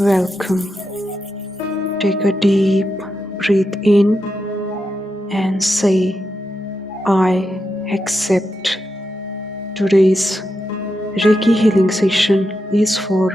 Welcome. Take a deep breath in and say, I accept. Today's Reiki healing session is for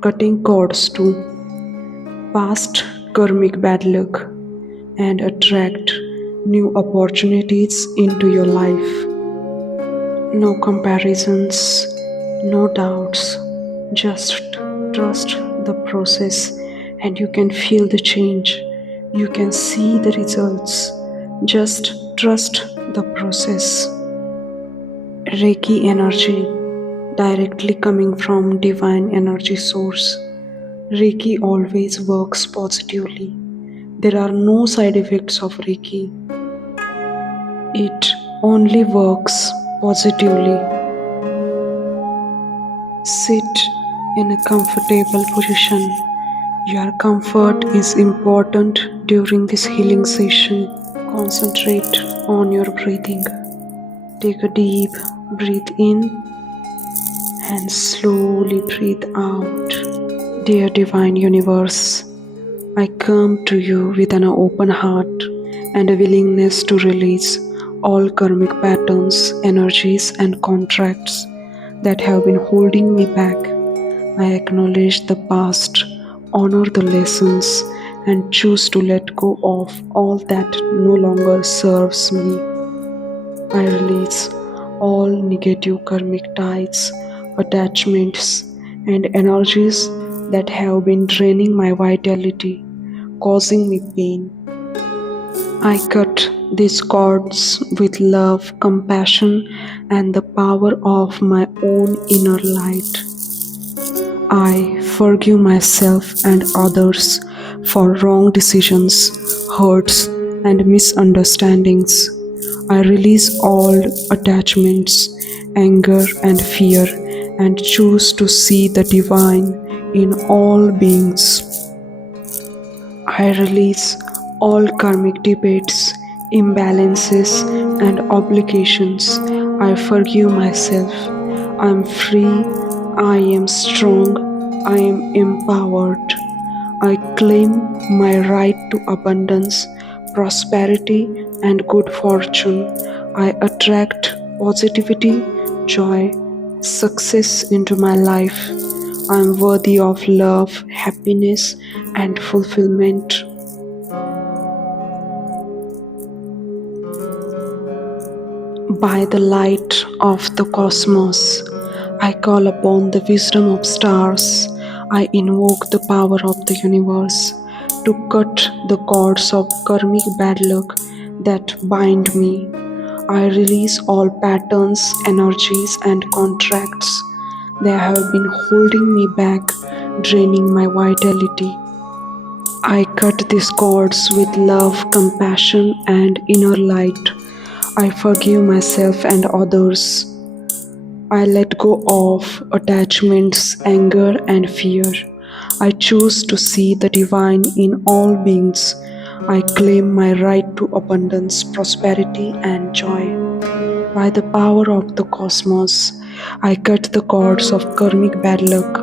cutting cords to past karmic bad luck and attract new opportunities into your life. No comparisons, no doubts, just trust the process and you can feel the change. You can see the results. Just trust the process. Reiki energy directly coming from divine energy source. Reiki always works positively. There are no side effects of Reiki. It only works positively. Sit in a comfortable position. Your comfort is important during this healing session. Concentrate on your breathing. Take a deep breath in and slowly breathe out. Dear Divine Universe, I come to you with an open heart and a willingness to release all karmic patterns, energies, and contracts that have been holding me back. I acknowledge the past, honor the lessons, and choose to let go of all that no longer serves me. I release all negative karmic ties, attachments, and energies that have been draining my vitality, causing me pain. I cut these cords with love, compassion, and the power of my own inner light. I forgive myself and others for wrong decisions, hurts, and misunderstandings. I release all attachments, anger, and fear and choose to see the divine in all beings. I release all karmic debates, imbalances, and obligations. I forgive myself. I am free. I am strong. I am empowered. I claim my right to abundance, prosperity, and good fortune. I attract positivity, joy, success into my life. I am worthy of love, happiness, and fulfillment. By the light of the cosmos, I call upon the wisdom of stars. I invoke the power of the universe to cut the cords of karmic bad luck that bind me. I release all patterns, energies, and contracts that have been holding me back, draining my vitality. I cut these cords with love, compassion, and inner light. I forgive myself and others. I let go of attachments, anger, and fear. I choose to see the divine in all beings. I claim my right to abundance, prosperity, and joy. By the power of the cosmos, I cut the cords of karmic bad luck.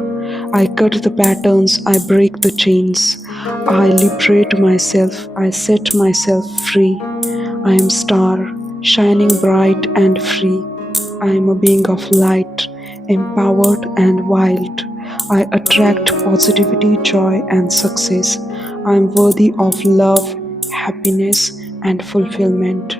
I cut the patterns, I break the chains. I liberate myself, I set myself free. I am star, shining bright and free. I am a being of light, empowered and wild. I attract positivity, joy, and success. I am worthy of love, happiness, and fulfillment.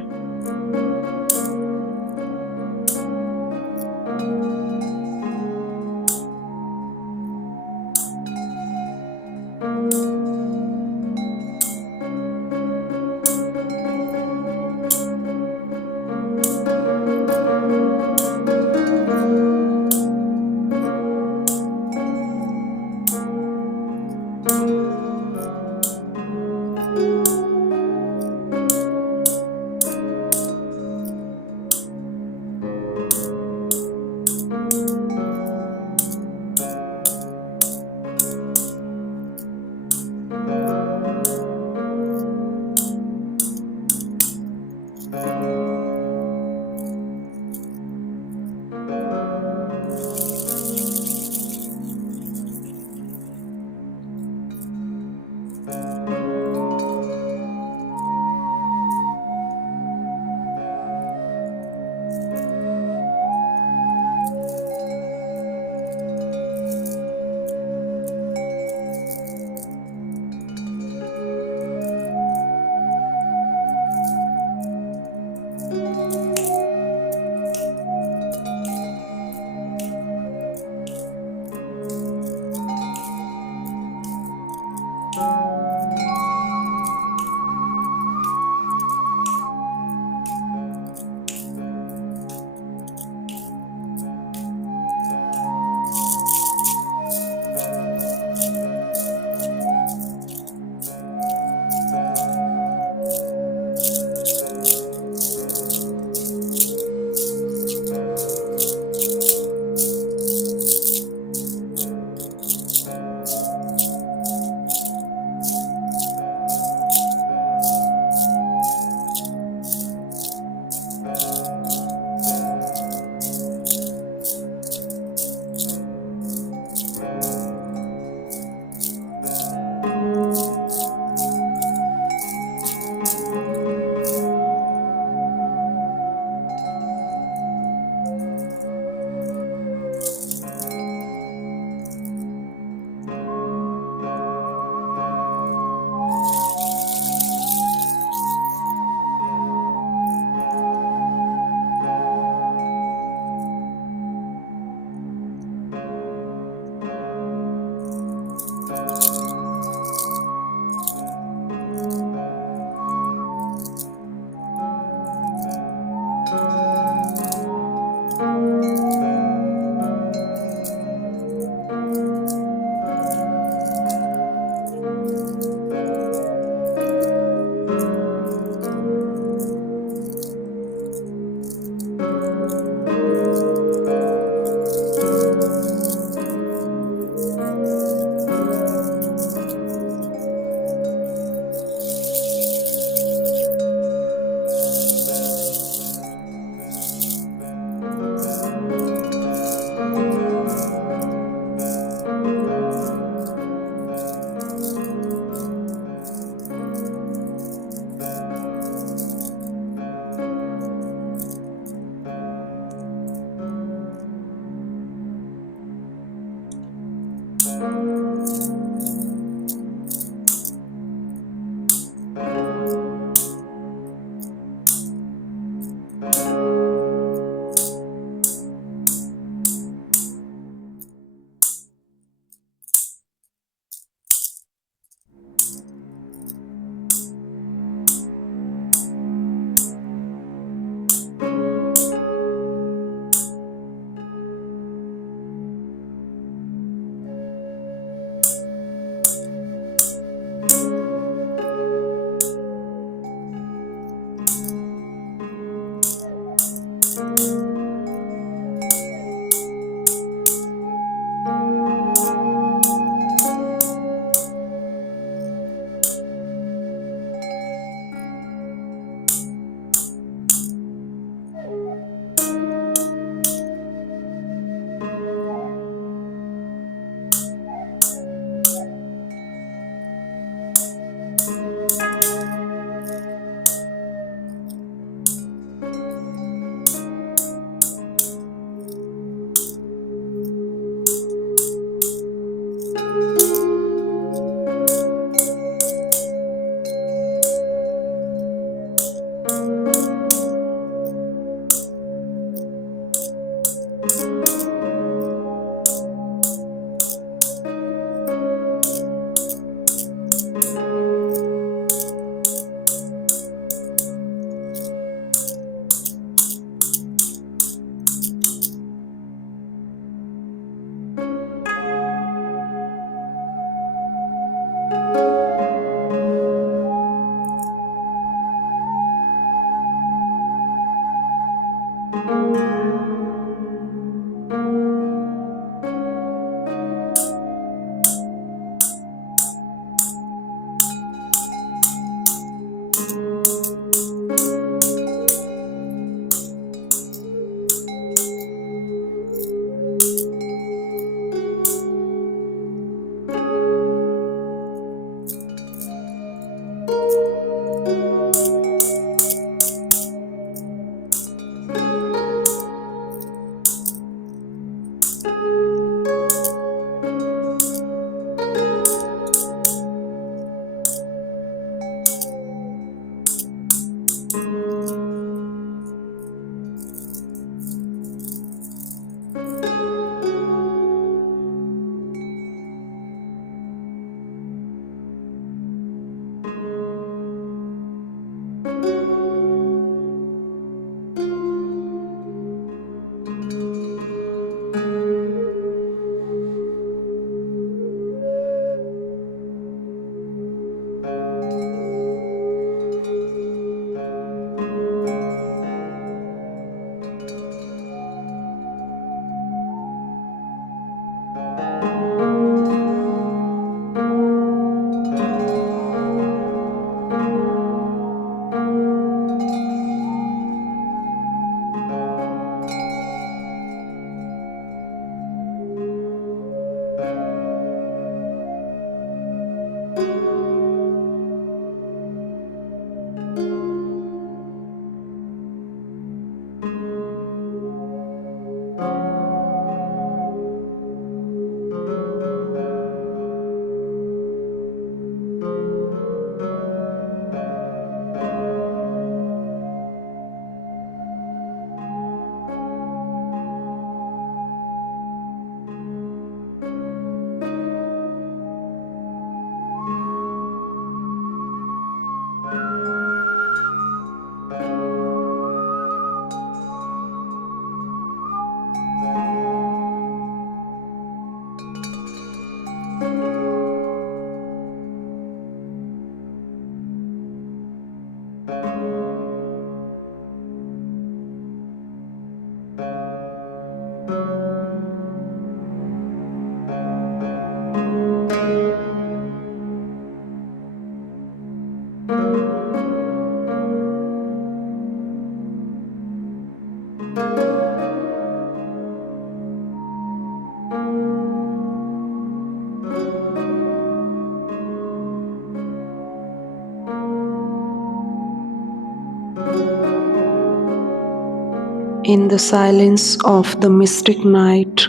In the silence of the mystic night,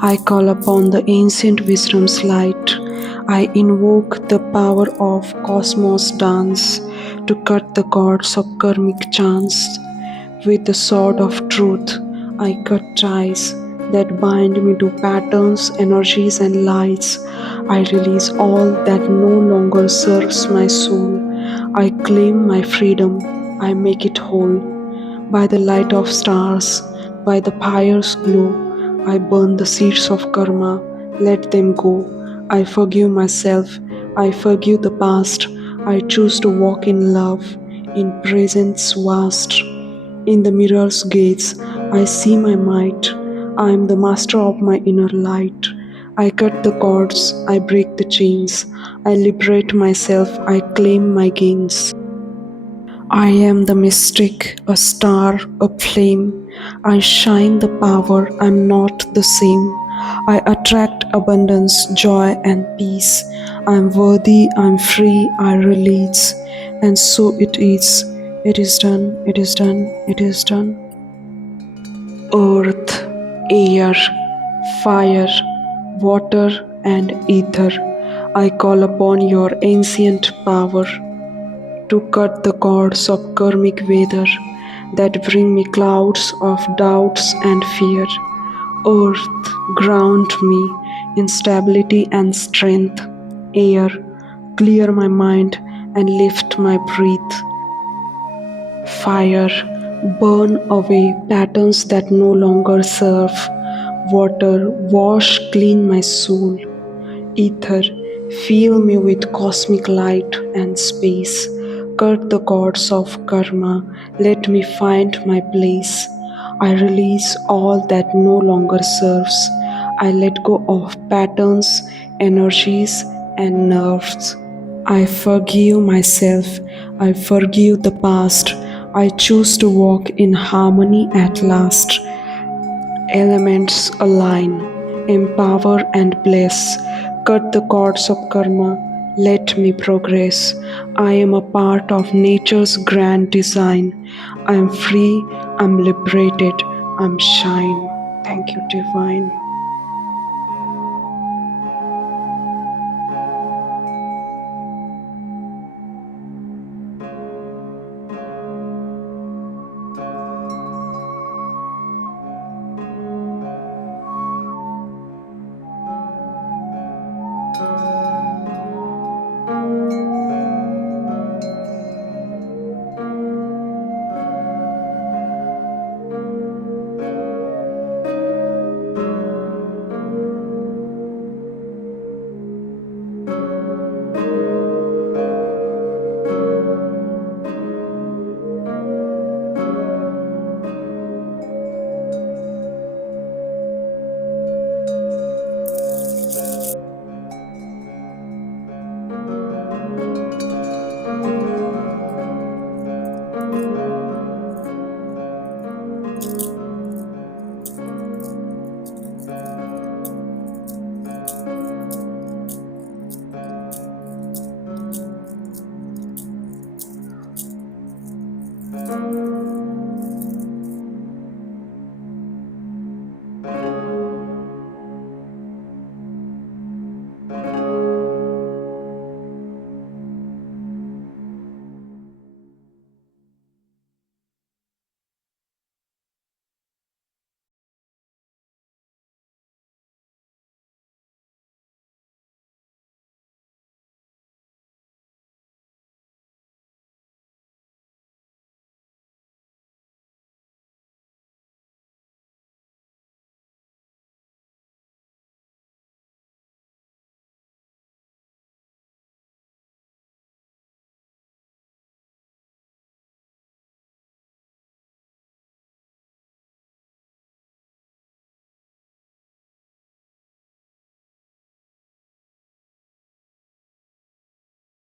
I call upon the ancient wisdom's light. I invoke the power of cosmos dance to cut the cords of karmic chance. With the sword of truth, I cut ties that bind me to patterns, energies, and lights. I release all that no longer serves my soul. I claim my freedom. I make it whole. By the light of stars, by the fire's glow, I burn the seeds of karma, let them go. I forgive myself, I forgive the past, I choose to walk in love, in presence vast. In the mirror's gates, I see my might, I am the master of my inner light. I cut the cords, I break the chains, I liberate myself, I claim my gains. I am the mystic, a star, a flame. I shine the power, I'm not the same. I attract abundance, joy, and peace. I'm worthy, I'm free, I release. And so it is. It is done, it is done, it is done. Earth, air, fire, water, and ether. I call upon your ancient power to cut the cords of karmic weather that bring me clouds of doubts and fear. Earth, ground me in stability and strength. Air, clear my mind and lift my breath. Fire, burn away patterns that no longer serve. Water, wash clean my soul. Ether, fill me with cosmic light and space. Cut the cords of karma, let me find my place. I release all that no longer serves. I let go of patterns, energies, and nerves. I forgive myself. I forgive the past. I choose to walk in harmony at last. Elements align, empower and bless. Cut the cords of karma, let me progress. I am a part of nature's grand design. I am free, I'm liberated, I'm shine. Thank you, Divine.